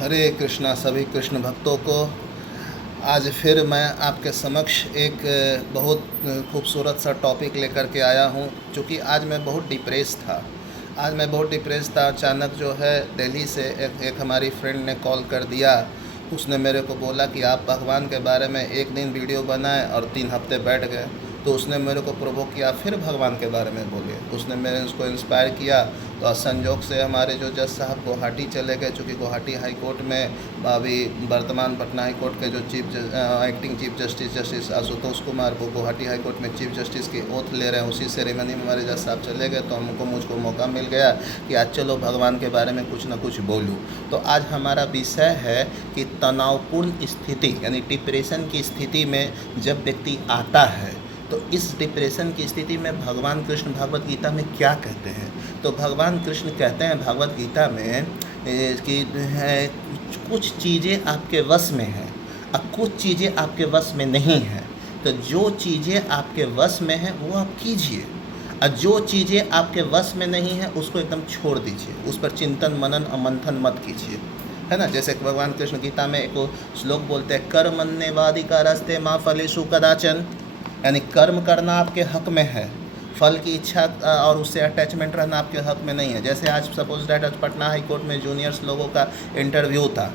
हरे कृष्णा सभी कृष्ण भक्तों को। आज फिर मैं आपके समक्ष एक बहुत खूबसूरत सा टॉपिक लेकर के आया हूँ। चूँकि आज मैं बहुत डिप्रेस था। अचानक जो है दिल्ली से एक हमारी फ्रेंड ने कॉल कर दिया। उसने मेरे को बोला कि आप भगवान के बारे में एक दिन वीडियो बनाए और 3 हफ्ते बैठ गए। तो उसने मेरे को प्रोवोक किया, फिर भगवान के बारे में बोले। उसने मेरे उसको इंस्पायर किया। तो संजोग से हमारे जो जज साहब गुवाहाटी चले गए, चूँकि गुवाहाटी हाई कोर्ट में अभी वर्तमान पटना हाई कोर्ट के जो acting chief justice justice Ashutosh Kumar, वो गुवाहाटी हाई कोर्ट में चीफ जस्टिस की ओथ ले रहे हैं। उसी सेरेमनी में हमारे जज साहब चले गए। तो मुझको मौका मिल गया कि आज चलो भगवान के बारे में कुछ ना कुछ बोलूँ। तो आज हमारा विषय है कि तनावपूर्ण स्थिति यानी डिप्रेशन की स्थिति में जब व्यक्ति आता है, तो इस डिप्रेशन की स्थिति में भगवान कृष्ण भगवत गीता में क्या कहते हैं। तो भगवान कृष्ण कहते हैं भगवत गीता में कि कुछ चीज़ें आपके वश में हैं और कुछ चीज़ें आपके वश में नहीं हैं। तो जो चीज़ें आपके वश में हैं वो आप कीजिए, और जो चीज़ें आपके वश में नहीं हैं उसको एकदम छोड़ दीजिए। उस पर चिंतन मनन और मंथन मत कीजिए, है ना। जैसे भगवान कृष्ण गीता में एक श्लोक बोलते हैं, कर्मण्येवाधिकार रास्ते माँ फलेषु कदाचन, यानी कर्म करना आपके हक में है, फल की इच्छा और उससे अटैचमेंट रहना आपके हक में नहीं है। जैसे आज सपोज डैट आज पटना हाई कोर्ट में जूनियर्स लोगों का इंटरव्यू था,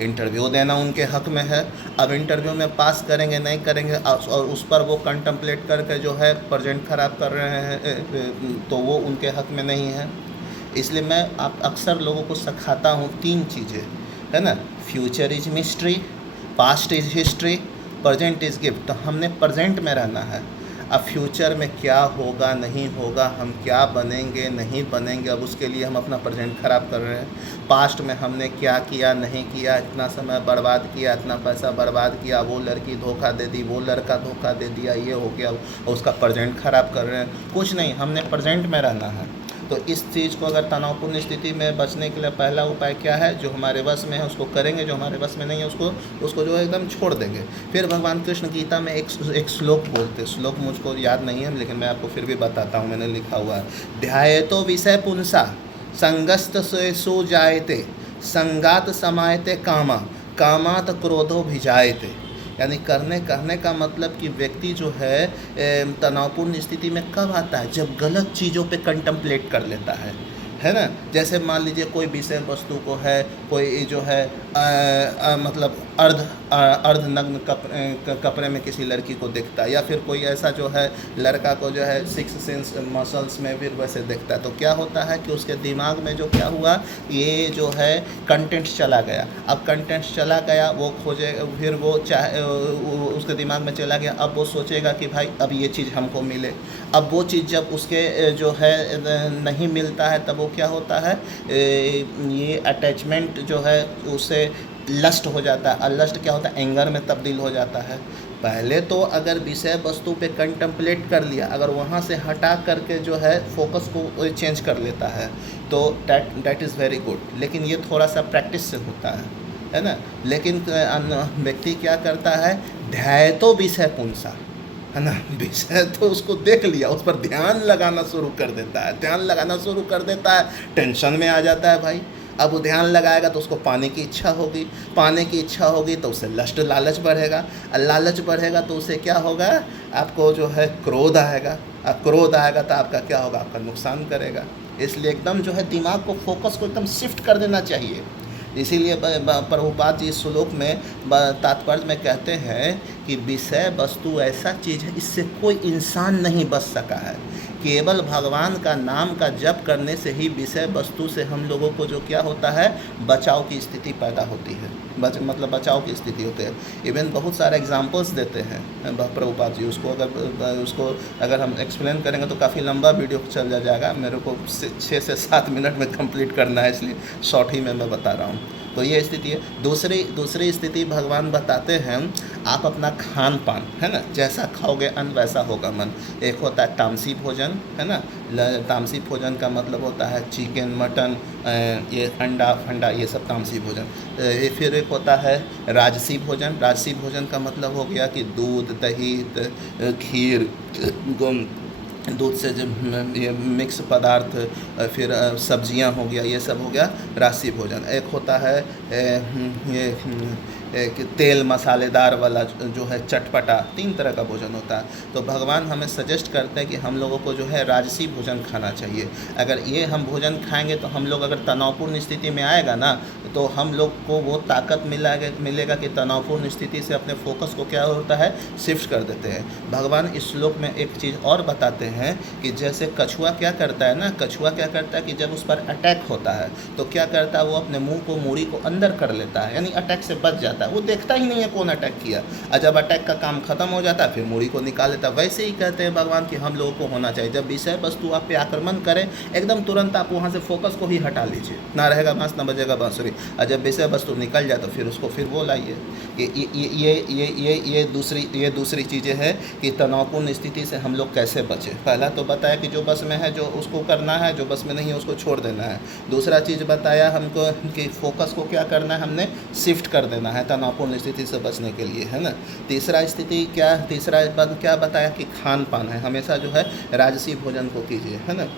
इंटरव्यू देना उनके हक में है। अब इंटरव्यू में पास करेंगे नहीं करेंगे और उस पर वो कंटम्पलेट करके जो है प्रेजेंट ख़राब कर रहे हैं, तो वो उनके हक में नहीं है। इसलिए मैं अक्सर लोगों को सिखाता हूँ 3 चीज़ें, है ना। Future is mystery, past is history, present is gift. तो हमने प्रेजेंट में रहना है। अब फ्यूचर में क्या होगा नहीं होगा, हम क्या बनेंगे नहीं बनेंगे, अब उसके लिए हम अपना प्रेजेंट ख़राब कर रहे हैं। पास्ट में हमने क्या किया नहीं किया, इतना समय बर्बाद किया, इतना पैसा बर्बाद किया, वो लड़की धोखा दे दी, वो लड़का धोखा दे दिया, ये हो गया, उसका प्रेजेंट ख़राब कर रहे हैं। कुछ नहीं, हमने प्रेजेंट में रहना है। तो इस चीज़ को अगर तनावपूर्ण स्थिति में बचने के लिए पहला उपाय क्या है, जो हमारे वश में है उसको करेंगे, जो हमारे वश में नहीं है उसको जो है एकदम छोड़ देंगे। फिर भगवान कृष्ण गीता में एक श्लोक बोलते, श्लोक मुझको याद नहीं है लेकिन मैं आपको फिर भी बताता हूँ, मैंने लिखा हुआ है। ध्यायतो विषय पुंसा संगस्त सो जायते, संगात समायते कामा, कामात क्रोधो भिजायते। यानी कहने का मतलब कि व्यक्ति जो है तनावपूर्ण स्थिति में कब आता है, जब गलत चीज़ों पे कंटम्पलेट कर लेता है ना। जैसे मान लीजिए कोई विषय वस्तु को है, कोई जो है मतलब अर्धनग्न कपड़े में किसी लड़की को देखता है, या फिर कोई ऐसा जो है लड़का को जो है 6 सेंस मसल्स में फिर वैसे देखता है। तो क्या होता है कि उसके दिमाग में जो क्या हुआ, ये जो है कंटेंट चला गया। अब कंटेंट चला गया, वो खोजे, फिर वो चाहे उसके दिमाग में चला गया। अब वो सोचेगा कि भाई अब ये चीज़ हमको मिले। अब वो चीज़ जब उसके जो है नहीं मिलता है, तब वो क्या होता है, ये अटैचमेंट जो है उससे लस्ट हो जाता है। और लस्ट क्या होता है, एंगर में तब्दील हो जाता है। पहले तो अगर विषय वस्तु पे कंटम्पलेट कर लिया, अगर वहाँ से हटा करके जो है फोकस को चेंज कर लेता है, तो डैट इज़ वेरी गुड। लेकिन ये थोड़ा सा प्रैक्टिस से होता है ना। लेकिन व्यक्ति क्या करता है, ध्याय तो विषय पुंसा, है ना, विषय तो उसको देख लिया, उस पर ध्यान लगाना शुरू कर देता है, टेंशन में आ जाता है भाई। अब वो ध्यान लगाएगा तो उसको पाने की इच्छा होगी, तो उससे लस्ट लालच बढ़ेगा, और लालच बढ़ेगा तो उससे क्या होगा, आपको जो है क्रोध आएगा। अब क्रोध आएगा तो आपका क्या होगा, आपका नुकसान करेगा। इसलिए एकदम जो है दिमाग को, फोकस को एकदम शिफ्ट कर देना चाहिए। इसीलिए प्रभुपाद जी इस श्लोक में तात्पर्य में कहते हैं कि विषय वस्तु ऐसा चीज़ है, इससे कोई इंसान नहीं बच सका है। केवल भगवान का नाम का जप करने से ही विषय वस्तु से हम लोगों को जो क्या होता है, बचाव की स्थिति पैदा होती है। मतलब बचाव की स्थिति होती है। इवन बहुत सारे एग्जांपल्स देते हैं प्रभुपाद जी। उसको अगर हम एक्सप्लेन करेंगे तो काफ़ी लंबा वीडियो चल जाएगा। मेरे को 6 से 7 मिनट में कंप्लीट करना है, इसलिए शॉर्ट ही में मैं बता रहा हूँ। तो ये स्थिति है। दूसरी स्थिति भगवान बताते हैं, आप अपना खान पान, है ना, जैसा खाओगे अन्न वैसा होगा मन। एक होता है तामसी भोजन, है ना। तामसी भोजन का मतलब होता है चिकन, मटन, ये अंडा फंडा, ये सब तामसी भोजन। फिर एक होता है राजसी भोजन। राजसी भोजन का मतलब हो गया कि दूध, दही, खीर, दूध से जो ये मिक्स पदार्थ, फिर सब्जियां हो गया, ये सब हो गया राशि भोजन। एक होता है ये कि तेल मसालेदार वाला जो है चटपटा, 3 तरह का भोजन होता है। तो भगवान हमें सजेस्ट करते हैं कि हम लोगों को जो है राजसी भोजन खाना चाहिए। अगर ये हम भोजन खाएंगे तो हम लोग अगर तनावपूर्ण स्थिति में आएगा ना, तो हम लोग को वो ताकत मिलेगा कि तनावपूर्ण स्थिति से अपने फोकस को क्या होता है, शिफ्ट कर देते हैं। भगवान इस श्लोक में एक चीज़ और बताते हैं कि जैसे कछुआ क्या करता है ना, कछुआ क्या करता है कि जब उस पर अटैक होता है तो क्या करता है, वो अपने मुंह को, मूड़ी को अंदर कर लेता है, यानी अटैक से बच जाता है। वो देखता ही नहीं है कौन अटैक किया, और जब अटैक का काम खत्म हो जाता है फिर मूड़ी को निकाल लेता है। वैसे ही कहते हैं भगवान कि हम लोगों को होना चाहिए, जब विषय वस्तु आप पे आक्रमण करे एकदम तुरंत आप वहाँ से फोकस को ही हटा लीजिए, ना रहेगा बांस ना बजेगा बांसुरी। और जब विषय वस्तु निकल जाए तो फिर उसको फिर वो लाइए। ये दूसरी चीज़ें हैं कि तनावपूर्ण स्थिति से हम लोग कैसे बचें। पहला तो बताया कि जो बस में है जो उसको करना है, जो बस में नहीं है उसको छोड़ देना है। दूसरा चीज़ बताया हमको कि फोकस को क्या करना है, हमने शिफ्ट कर देना है तनावपूर्ण स्थिति से बचने के लिए, है ना। तीसरा बात क्या बताया कि खान पान है, हमेशा जो है राजसी भोजन को कीजिए, है ना।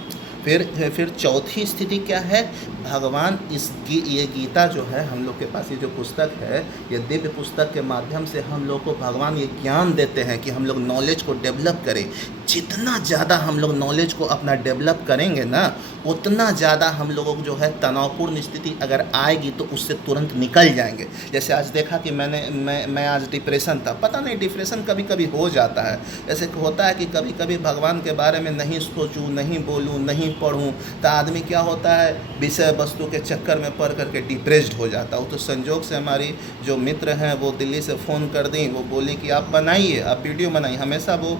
फिर चौथी स्थिति क्या है, भगवान ये गीता जो है हम लोग के पास, ये जो पुस्तक है, ये दिव्य पुस्तक के माध्यम से हम लोग को भगवान ये ज्ञान देते हैं कि हम लोग नॉलेज को डेवलप करें। जितना ज़्यादा हम लोग नॉलेज को अपना डेवलप करेंगे ना, उतना ज़्यादा हम लोगों को जो है तनावपूर्ण स्थिति अगर आएगी तो उससे तुरंत निकल जाएंगे। जैसे आज देखा कि मैं आज डिप्रेशन था, पता नहीं डिप्रेशन कभी कभी हो जाता है। ऐसे होता है कि कभी कभी भगवान के बारे में नहीं सोचूं, नहीं बोलूं, नहीं पढ़ूं, तो आदमी क्या होता है, विषय वस्तु के चक्कर में पड़ करके डिप्रेस्ड हो जाता है। वो तो संजोग से हमारी जो मित्र हैं वो दिल्ली से फ़ोन कर दी, वो बोली कि आप बनाइए, आप वीडियो बनाइए। हमेशा वो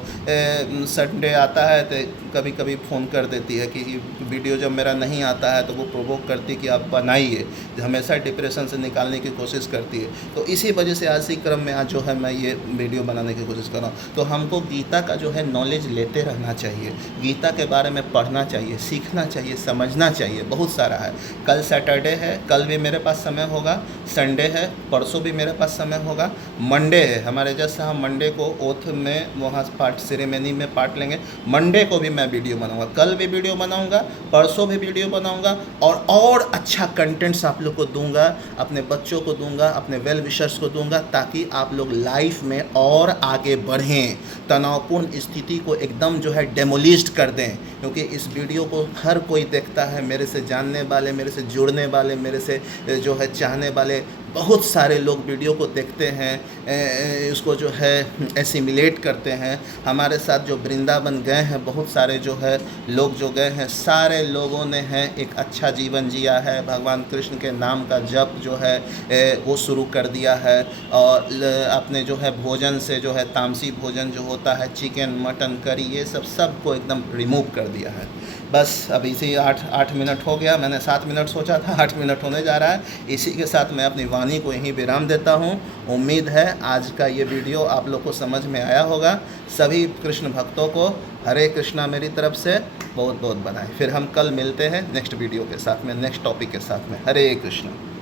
संडे आता है तो कभी कभी फ़ोन कर देती है कि वीडियो जब मेरा नहीं आता है तो वो प्रोवोक करती है कि आप बनाइए, हमेशा डिप्रेशन से निकालने की कोशिश करती है। तो इसी वजह से आज ही क्रम में आज जो है मैं ये वीडियो बनाने की कोशिश कर रहा हूँ। तो हमको गीता का जो है नॉलेज लेते रहना चाहिए, गीता के बारे में पढ़ना चाहिए, सीखना चाहिए, समझना चाहिए, बहुत सारा है। कल सैटरडे है, कल भी मेरे पास समय होगा, संडे है, परसों भी मेरे पास समय होगा, मंडे है, हमारे जैसा हम मंडे को ओथ में वहाँ पार्ट सेरेमनी में पार्ट लेंगे। मंडे को भी मैं वीडियो बनाऊंगा, कल भी वीडियो बनाऊंगा, परसों भी वीडियो बनाऊंगा, और अच्छा कंटेंट्स आप लोग को दूंगा, अपने बच्चों को दूंगा, अपने वेल विशर्स को दूंगा, ताकि आप लोग लाइफ में और आगे बढ़ें, तनावपूर्ण स्थिति को एकदम जो है डेमोलिस्ट कर दें। क्योंकि इस वीडियो को हर कोई देखता है, मेरे से जानने वाले, मेरे से जुड़ने वाले, मेरे से जो है चाहने वाले बहुत सारे लोग वीडियो को देखते हैं, इसको जो है एसिमिलेट करते हैं। हमारे साथ जो वृंदावन गए हैं बहुत सारे जो है लोग जो गए हैं, सारे लोगों ने है एक अच्छा जीवन जिया है, भगवान कृष्ण के नाम का जप जो है वो शुरू कर दिया है, और अपने जो है भोजन से जो है तामसी भोजन जो होता है, चिकन मटन करी, ये सब को एकदम रिमूव कर दिया है। बस अब इसी 8 मिनट हो गया, मैंने 7 मिनट सोचा था, 8 मिनट होने जा रहा है। इसी के साथ मैं अपनी वाणी को यहीं विराम देता हूँ। उम्मीद है आज का ये वीडियो आप लोग को समझ में आया होगा। सभी कृष्ण भक्तों को हरे कृष्णा मेरी तरफ से बहुत बहुत बधाई। फिर हम कल मिलते हैं नेक्स्ट वीडियो के साथ में, नेक्स्ट टॉपिक के साथ में। हरे कृष्णा।